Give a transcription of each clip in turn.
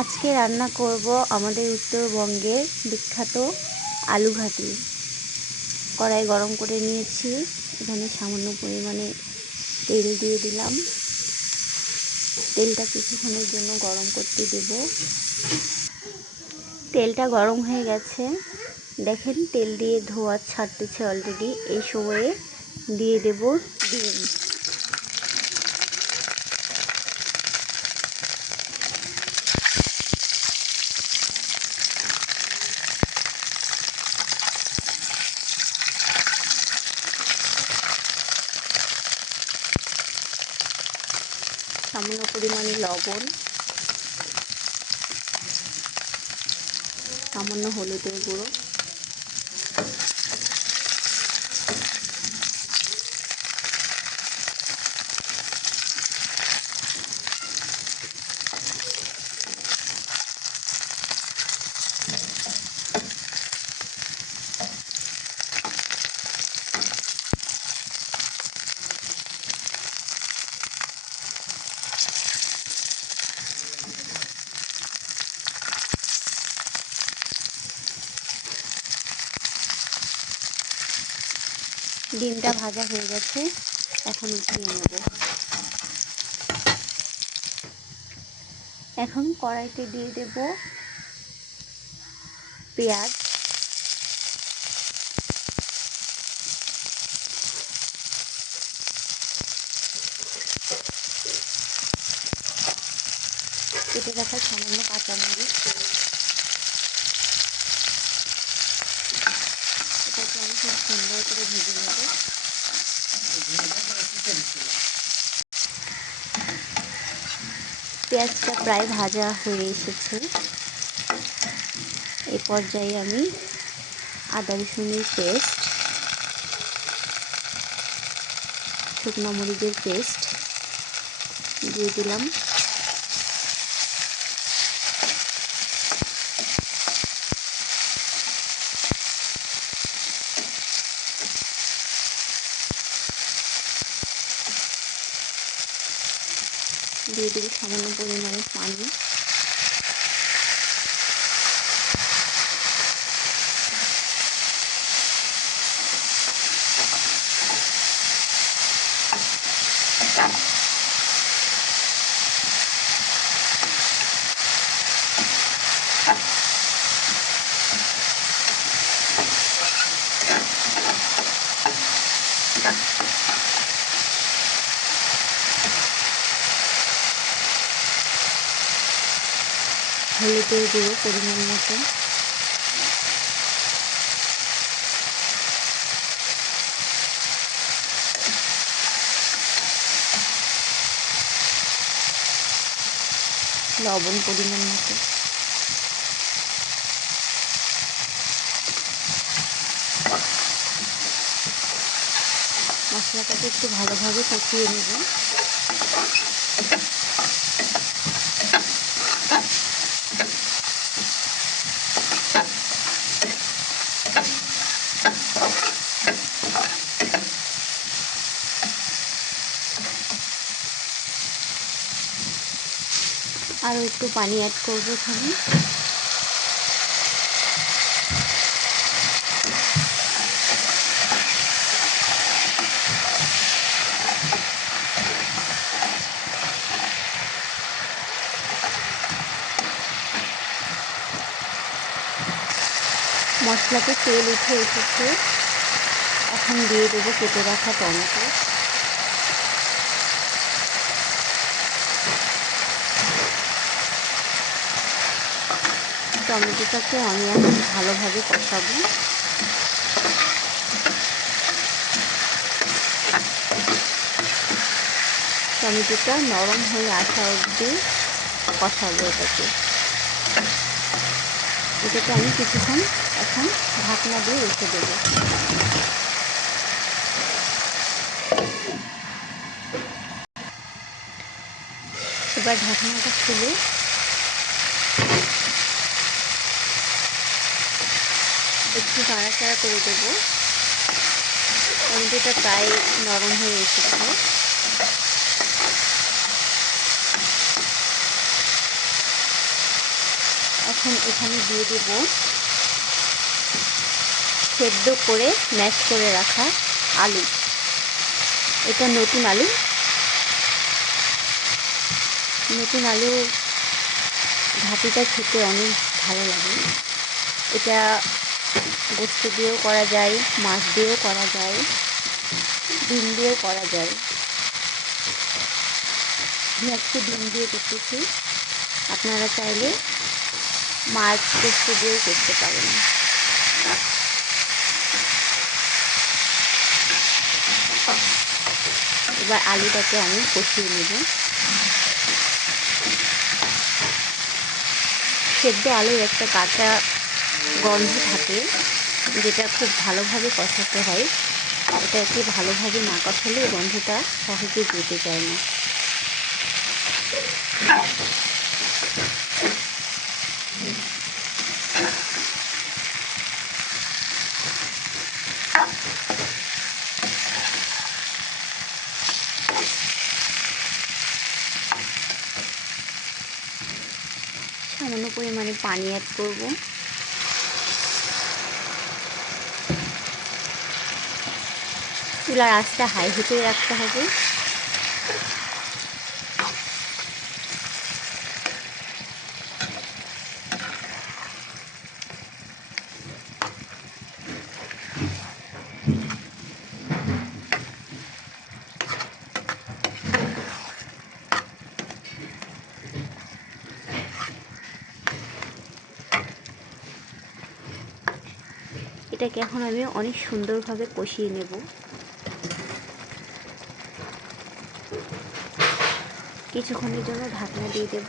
আজকে রান্না করব আমাদের উত্তরবঙ্গের বিখ্যাত আলু ঘাটি। কড়াই গরম করে নিয়েছি, এখানে সামান্য পরিমাণে তেল দিয়ে দিলাম। তেলটা কিছুক্ষণের জন্য গরম করতে দেব। তেলটা গরম হয়ে গেছে, দেখেন তেল দিয়ে ধোঁয়া ছাড়তেছে অলরেডি। এই সময়ে দিয়ে দেব ডিম। সামান্য পরিমাণে লবণ, সামান্য হলুদের গুঁড়ো, ডিমটা ভাজা হয়ে গেছে, এখন উঠিয়ে নেব। এখন কড়াইতে দিয়ে দেব পেঁয়াজ, কেটে রাখা সামান্য কাঁচামরিচ, এটাকে আমি খুব সুন্দর করে ভেজে নেব। পেঁয়াজটা প্রায় ভাজা হয়ে এসেছে। এই পর্যায়ে আমি আদা রসুনের পেস্ট, শুকনো মরিচের পেস্ট দিয়ে দিলাম। দিয়ে দেব সামান্য পরিমাণে পানি। হলুদের গুঁড়ো পরিমাণ মতো, লবণ পরিমাণ মতো, মশলাটাকে একটু ভালোভাবে কষিয়ে নেব। আরও একটু পানি অ্যাড করবো এখানে। মশলাতে তেল উঠে এসেছে, এখন দিয়ে দেবো কেটে রাখা টমেটো। টমেটোটাকে আমি এখন ভালোভাবে কষাবো। টমেটোটা নরম হয়ে আসা অবধি কষাবো এটাকে আমি কিছুক্ষণ এখন ঢাকনা দিয়ে রেখে দেবো। এবার ঢাকনাটা খুলে একটু নাড়াচাড়া করে দেবো। টমেটোটা প্রায় নরম হয়ে এসেছে। এখন এখানে দিয়ে দেব সেদ্ধ করে ম্যাশ করে রাখা আলু। এটা নতুন আলু ঘাটিটা খেতে অনেক ভালো লাগে। এটা গোস্ত দিয়েও করা যায়, মাছ দিয়েও করা যায়, ডিম দিয়েও করা যায়। আমি আজকে ডিম দিয়ে করতেছি, আপনারা চাইলে মাছ গোস্ত দিয়েও করতে পারেন। এবার আলুটাকে আমি কষিয়ে নেব। সেদ্ধ আলুর একটা কাঁচা গন্ধ থাকে, যেটা খুব ভালোভাবে কষাতে হয়। এটাকে ভালোভাবে না কষালে গন্ধটা সহজে যেতে চায় না। সামান্য পরিমাণে পানি অ্যাড করব। চুলার আঁচটা হাই হিটে রাখতে হবে। এটাকে এখন আমি অনেক সুন্দরভাবে কষিয়ে নেব। কিছুক্ষণের জন্য ঢাকনা দিয়ে দেব।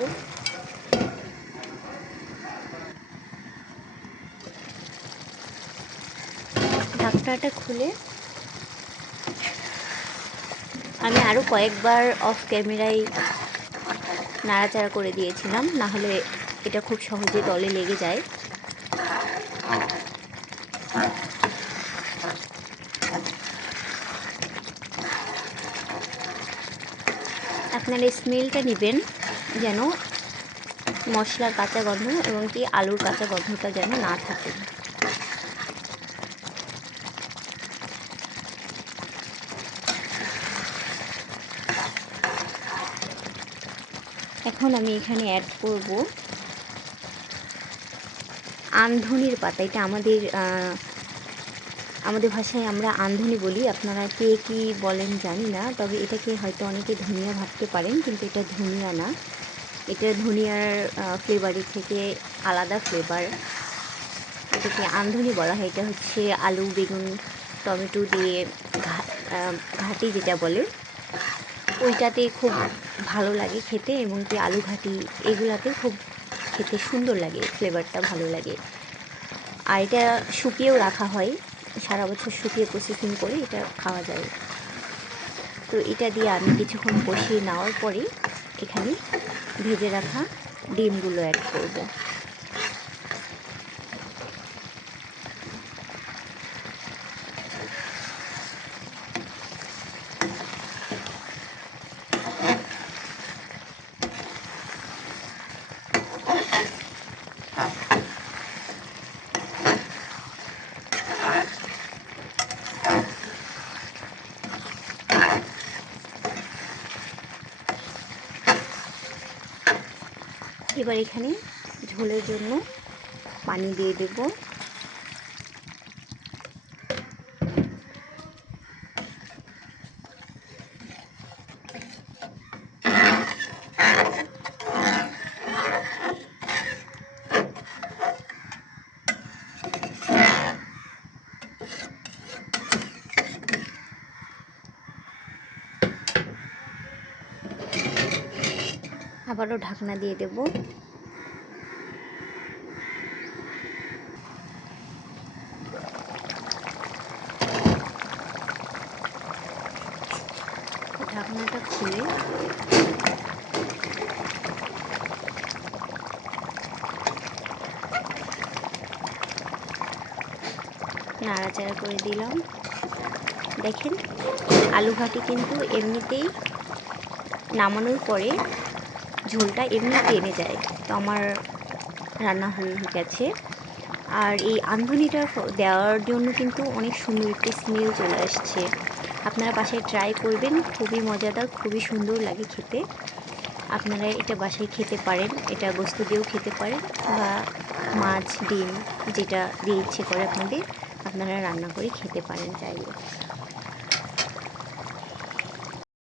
ঢাকনাটা খুলে আমি আরও কয়েকবার অফ ক্যামেরায় নাড়াচাড়া করে দিয়েছিলাম, না হলে এটা খুব সহজে তলে লেগে যায়। আপনারা স্মেলটা নেবেন যেন মশলার কাঁচা গন্ধ এবং কি আলুর কাঁচা গন্ধটা যেন না থাকে। এখন আমি এখানে অ্যাড করব আমধনির পাতা। এটা আমাদের ভাষায় আমরা আমধনি বলি, আপনারা কে কী বলেন জানি না, তবে এটাকে হয়তো অনেকে ধনিয়া ভাবতে পারেন, কিন্তু এটা ধনিয়া না। এটা ধনিয়ার ফ্লেভারের থেকে আলাদা ফ্লেভার। এটাকে আমধনি বলা হয়। এটা হচ্ছে আলু, বেগুন, টমেটো দিয়ে ঘাটি যেটা বলে, ওইটাতে খুব ভালো লাগে খেতে, এবং কি আলু ঘাটি এগুলাতে খুব খেতে সুন্দর লাগে, ফ্লেভারটা ভালো লাগে। আর এটা শুকিয়েও রাখা হয়, সারা বছর শুকিয়ে প্রসেসিং করে এটা খাওয়া যায়। তো এটা দিয়ে আমি কিছুক্ষণ কষিয়ে নেওয়ার পরে এখানে ভেজে রাখা ডিমগুলো অ্যাড করব। এবার এখানে ঝোলের জন্য পানি দিয়ে দেব। আবারও ঢাকনা দিয়ে দেব। ঢাকনাটা খুলে নাড়াচাড়া করে দিলাম। দেখেন আলু ঘাটি কিন্তু এমনিতেই নামানোর পরে ঝোলটা এমনি টেনে যায়। তো আমার রান্না হয়ে গেছে। আর এই আন্ধনিটা দেওয়ার জন্য কিন্তু অনেক সুন্দর একটি স্মেল চলে আসছে। আপনারা বাসায় ট্রাই করবেন, খুবই মজাদার, খুবই সুন্দর লাগে খেতে। আপনারা এটা বাসায় খেতে পারেন, এটা গোস্ত দিয়েও খেতে পারেন বা মাছ, ডিম যেটা দিয়ে ইচ্ছে করে আপনাদের, আপনারা রান্না করে খেতে পারেন চাইলে।